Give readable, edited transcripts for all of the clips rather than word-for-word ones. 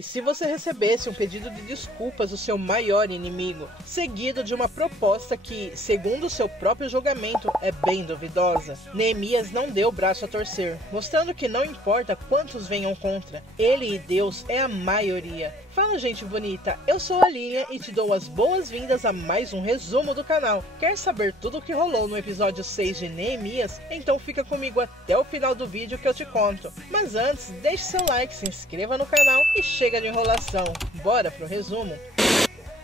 E se você recebesse um pedido de desculpas do seu maior inimigo, seguido de uma proposta que, segundo o seu próprio julgamento, é bem duvidosa? Neemias não deu o braço a torcer, mostrando que não importa quantos venham contra, ele e Deus é a maioria. Fala, gente bonita, eu sou a Linha e te dou as boas-vindas a mais um resumo do canal. Quer saber tudo o que rolou no episódio 6 de Neemias? Então fica comigo até o final do vídeo que eu te conto. Mas antes, deixe seu like, se inscreva no canal e chega de enrolação. Bora pro resumo?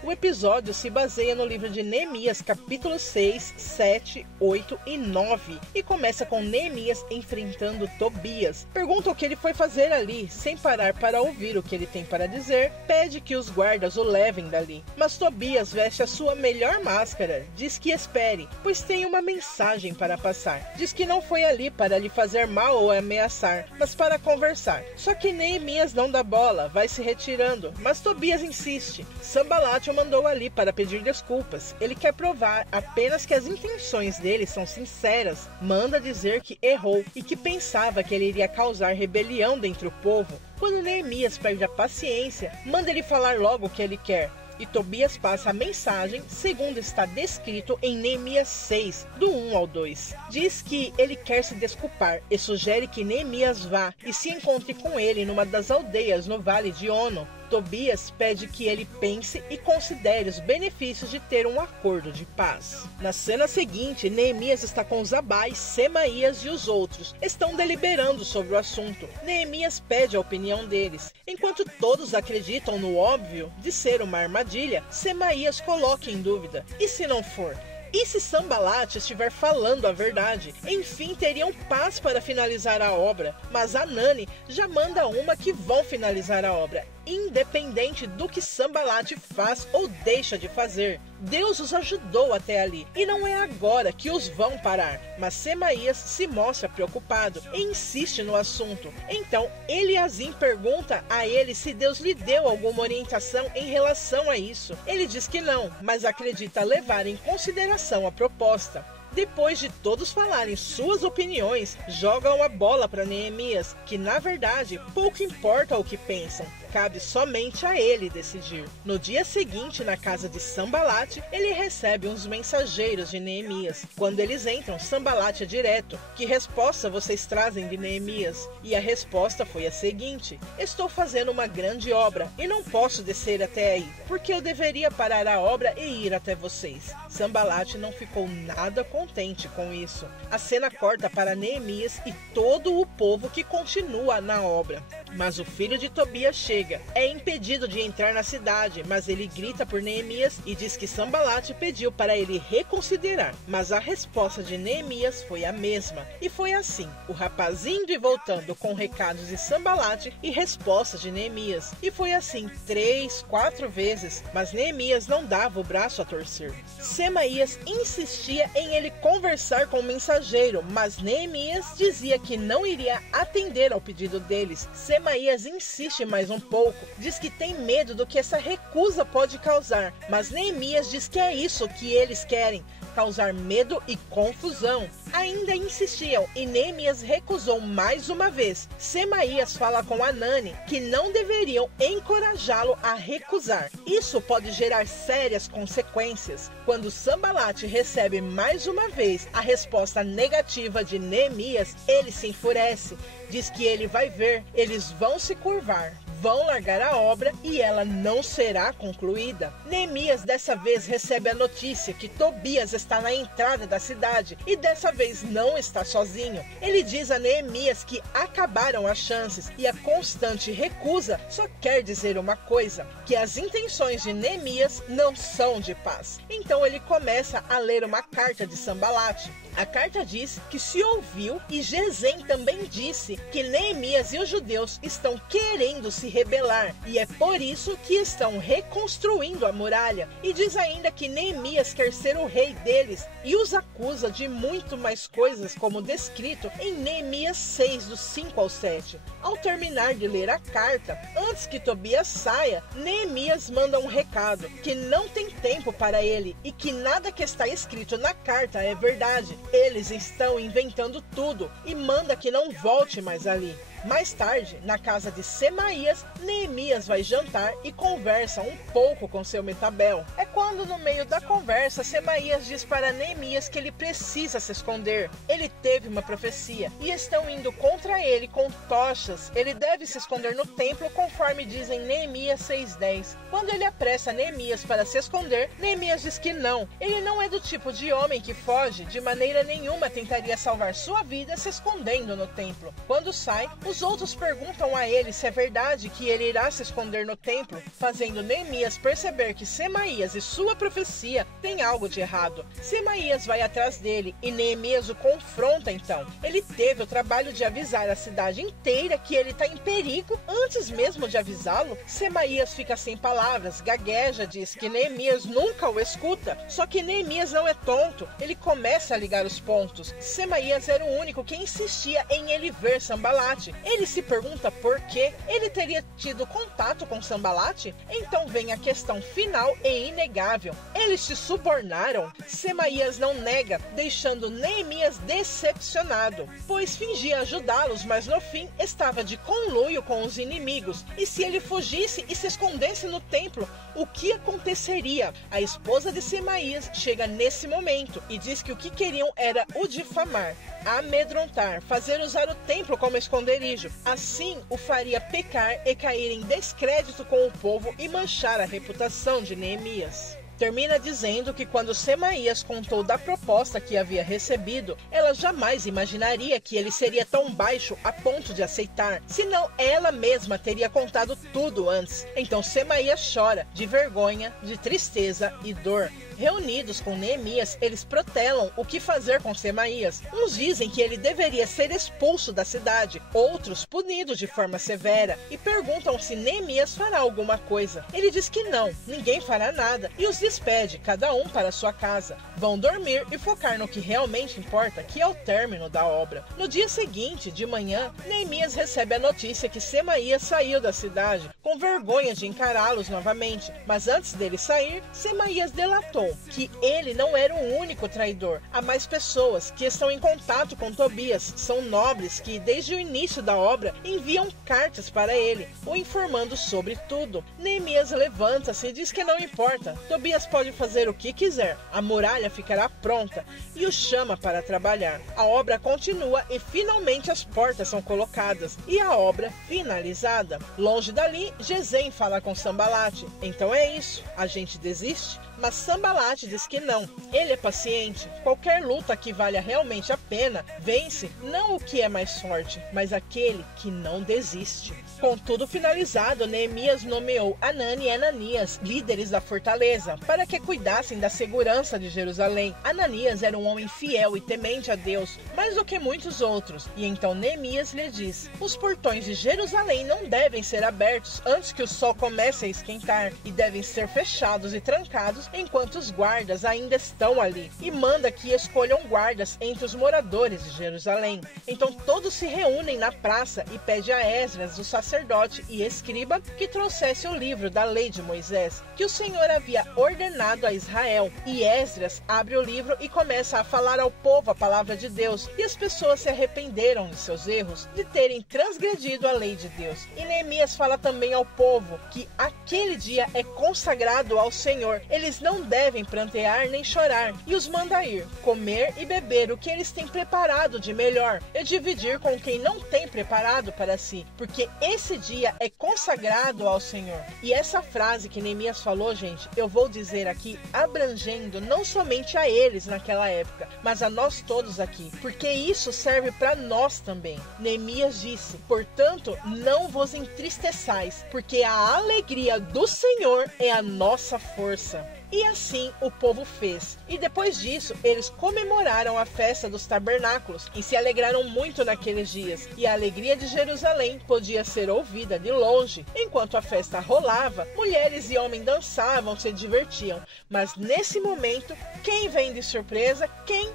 O episódio se baseia no livro de Neemias, capítulos 6, 7, 8 e 9, e começa com Neemias enfrentando Tobias. Pergunta o que ele foi fazer ali, sem parar para ouvir o que ele tem para dizer, pede que os guardas o levem dali. Mas Tobias veste a sua melhor máscara, diz que espere, pois tem uma mensagem para passar. Diz que não foi ali para lhe fazer mal ou ameaçar, mas para conversar. Só que Neemias não dá bola, vai se retirando, mas Tobias insiste. Sanbalat o mandou ali para pedir desculpas. Ele quer provar apenas que as intenções dele são sinceras. Manda dizer que errou e que pensava que ele iria causar rebelião dentre o povo. Quando Neemias perde a paciência, manda ele falar logo o que ele quer. E Tobias passa a mensagem segundo está descrito em Neemias 6, do 1 ao 2. Diz que ele quer se desculpar e sugere que Neemias vá e se encontre com ele numa das aldeias no vale de Ono. Tobias pede que ele pense e considere os benefícios de ter um acordo de paz. Na cena seguinte, Neemias está com Zabais, Semaías e os outros. Estão deliberando sobre o assunto. Neemias pede a opinião deles. Enquanto todos acreditam no óbvio de ser uma armadilha, Semaías coloca em dúvida. E se não for? E se Sanbalat estiver falando a verdade? Enfim, teriam paz para finalizar a obra. Mas Hanani já manda uma que vão finalizar a obra, independente do que Sanbalat faz ou deixa de fazer. Deus os ajudou até ali, e não é agora que os vão parar. Mas Semaías se mostra preocupado e insiste no assunto. Então, Eliasim pergunta a ele se Deus lhe deu alguma orientação em relação a isso. Ele diz que não, mas acredita levar em consideração a proposta. Depois de todos falarem suas opiniões, jogam a bola para Neemias, que na verdade pouco importa o que pensam. Cabe somente a ele decidir. No dia seguinte, na casa de Sanbalat, ele recebe uns mensageiros de Neemias. Quando eles entram, Sanbalat é direto: que resposta vocês trazem de Neemias? E a resposta foi a seguinte: estou fazendo uma grande obra e não posso descer até aí, porque eu deveria parar a obra e ir até vocês. Sanbalat não ficou nada contente com isso. A cena corta para Neemias e todo o povo que continua na obra. Mas o filho de Tobias chega. É impedido de entrar na cidade, mas ele grita por Neemias e diz que Sanbalat pediu para ele reconsiderar. Mas a resposta de Neemias foi a mesma. E foi assim, o rapaz indo e voltando com recados de Sanbalat e respostas de Neemias. E foi assim 3, 4 vezes, mas Neemias não dava o braço a torcer. Semaías insistia em ele conversar com o mensageiro, mas Neemias dizia que não iria atender ao pedido deles. Semaías insiste mais um pouco, diz que tem medo do que essa recusa pode causar, mas Neemias diz que é isso que eles querem, causar medo e confusão. Ainda insistiam e Neemias recusou mais uma vez. Semaías fala com Hanani que não deveriam encorajá-lo a recusar. Isso pode gerar sérias consequências. Quando Sanbalat recebe mais uma vez a resposta negativa de Neemias, ele se enfurece. Diz que ele vai ver, eles vão se curvar, vão largar a obra e ela não será concluída. Neemias dessa vez recebe a notícia que Tobias está na entrada da cidade e dessa vez não está sozinho. Ele diz a Neemias que acabaram as chances e a constante recusa só quer dizer uma coisa, que as intenções de Neemias não são de paz. Então ele começa a ler uma carta de Sanbalat. A carta diz que se ouviu e Gesem também disse que Neemias e os judeus estão querendo se rebelar e é por isso que estão reconstruindo a muralha. E diz ainda que Neemias quer ser o rei deles e os acusa de muito mais coisas como descrito em Neemias 6, do 5 ao 7. Ao terminar de ler a carta, antes que Tobias saia, Neemias manda um recado que não tem tempo para ele e que nada que está escrito na carta é verdade. Eles estão inventando tudo e manda que não volte mais ali. Mais tarde, na casa de Semaías, Neemias vai jantar e conversa um pouco com seu Metabel. É quando, no meio da conversa, Semaías diz para Neemias que ele precisa se esconder. Ele teve uma profecia e estão indo contra ele com tochas. Ele deve se esconder no templo, conforme diz em Neemias 6:10. Quando ele apressa Neemias para se esconder, Neemias diz que não. Ele não é do tipo de homem que foge, de maneira nenhuma tentaria salvar sua vida se escondendo no templo. Quando sai, os outros perguntam a ele se é verdade que ele irá se esconder no templo, fazendo Neemias perceber que Semaías e sua profecia têm algo de errado. Semaías vai atrás dele e Neemias o confronta então. Ele teve o trabalho de avisar a cidade inteira que ele está em perigo. Antes mesmo de avisá-lo, Semaías fica sem palavras, gagueja, diz que Neemias nunca o escuta. Só que Neemias não é tonto, ele começa a ligar os pontos. Semaías era o único que insistia em ele ver Sambalate. Ele se pergunta por quê. Ele teria tido contato com Sambalate? Então vem a questão final e inegável. Eles se subornaram? Semaías não nega, deixando Neemias decepcionado, pois fingia ajudá-los, mas no fim estava de conluio com os inimigos. E se ele fugisse e se escondesse no templo, o que aconteceria? A esposa de Semaías chega nesse momento e diz que o que queriam era o difamar, amedrontar, fazer usar o templo como esconderijo. Assim o faria pecar e cair em descrédito com o povo e manchar a reputação de Neemias. Termina dizendo que quando Semaías contou da proposta que havia recebido, ela jamais imaginaria que ele seria tão baixo a ponto de aceitar, senão ela mesma teria contado tudo antes. Então Semaías chora, de vergonha, de tristeza e dor. Reunidos com Neemias, eles protelam o que fazer com Semaías. Uns dizem que ele deveria ser expulso da cidade, outros punido de forma severa, e perguntam se Neemias fará alguma coisa. Ele diz que não, ninguém fará nada, e os despede, cada um para sua casa. Vão dormir e focar no que realmente importa, que é o término da obra. No dia seguinte, de manhã, Neemias recebe a notícia que Semaías saiu da cidade, com vergonha de encará-los novamente. Mas antes dele sair, Semaías delatou que ele não era o único traidor. Há mais pessoas que estão em contato com Tobias. São nobres que, desde o início da obra, enviam cartas para ele, o informando sobre tudo. Neemias levanta-se e diz que não importa. Tobias pode fazer o que quiser. A muralha ficará pronta e o chama para trabalhar. A obra continua e finalmente as portas são colocadas e a obra finalizada. Longe dali, Gesem fala com Sambalate. Então é isso, a gente desiste? Mas Sambalate diz que não. Ele é paciente. Qualquer luta que valha realmente a pena vence não o que é mais forte, mas aquele que não desiste. Com tudo finalizado, Neemias nomeou Anani e Ananias, líderes da fortaleza, para que cuidassem da segurança de Jerusalém. Ananias era um homem fiel e temente a Deus, mais do que muitos outros. E então Neemias lhe diz: os portões de Jerusalém não devem ser abertos antes que o sol comece a esquentar, e devem ser fechados e trancados enquanto os guardas ainda estão ali. E manda que escolham guardas entre os moradores de Jerusalém. Então todos se reúnem na praça e pede a Esdras, o sacerdote e escriba, que trouxesse o livro da lei de Moisés, que o Senhor havia ordenado a Israel. E Esdras abre o livro e começa a falar ao povo a palavra de Deus. E as pessoas se arrependeram de seus erros, de terem transgredido a lei de Deus. E Neemias fala também ao povo que aquele dia é consagrado ao Senhor. Eles não devem prantear nem chorar, e os manda ir, comer e beber o que eles têm preparado de melhor, e dividir com quem não tem preparado para si, porque esse dia é consagrado ao Senhor. E essa frase que Neemias falou, gente, eu vou dizer aqui abrangendo não somente a eles naquela época, mas a nós todos aqui, porque isso serve para nós também. Neemias disse: portanto, não vos entristeçais, porque a alegria do Senhor é a nossa força. E assim o povo fez. E depois disso, eles comemoraram a festa dos tabernáculos e se alegraram muito naqueles dias. E a alegria de Jerusalém podia ser ouvida de longe. Enquanto a festa rolava, mulheres e homens dançavam, se divertiam. Mas nesse momento, quem vem de surpresa? Quem?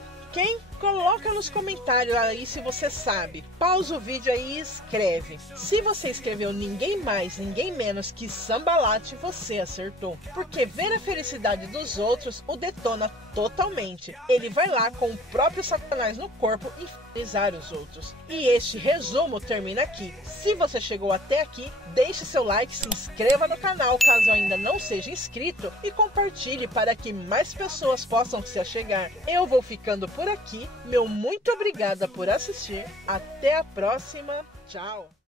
Coloca nos comentários aí se você sabe. Pausa o vídeo aí e escreve. Se você escreveu ninguém mais, ninguém menos que Sambalat, você acertou. Porque ver a felicidade dos outros o detona totalmente. Ele vai lá com o próprio Satanás no corpo e finalizar os outros. E este resumo termina aqui. Se você chegou até aqui, deixe seu like, se inscreva no canal caso ainda não seja inscrito e compartilhe para que mais pessoas possam se achegar. Eu vou ficando por aqui. Meu muito obrigada por assistir. Até a próxima. Tchau.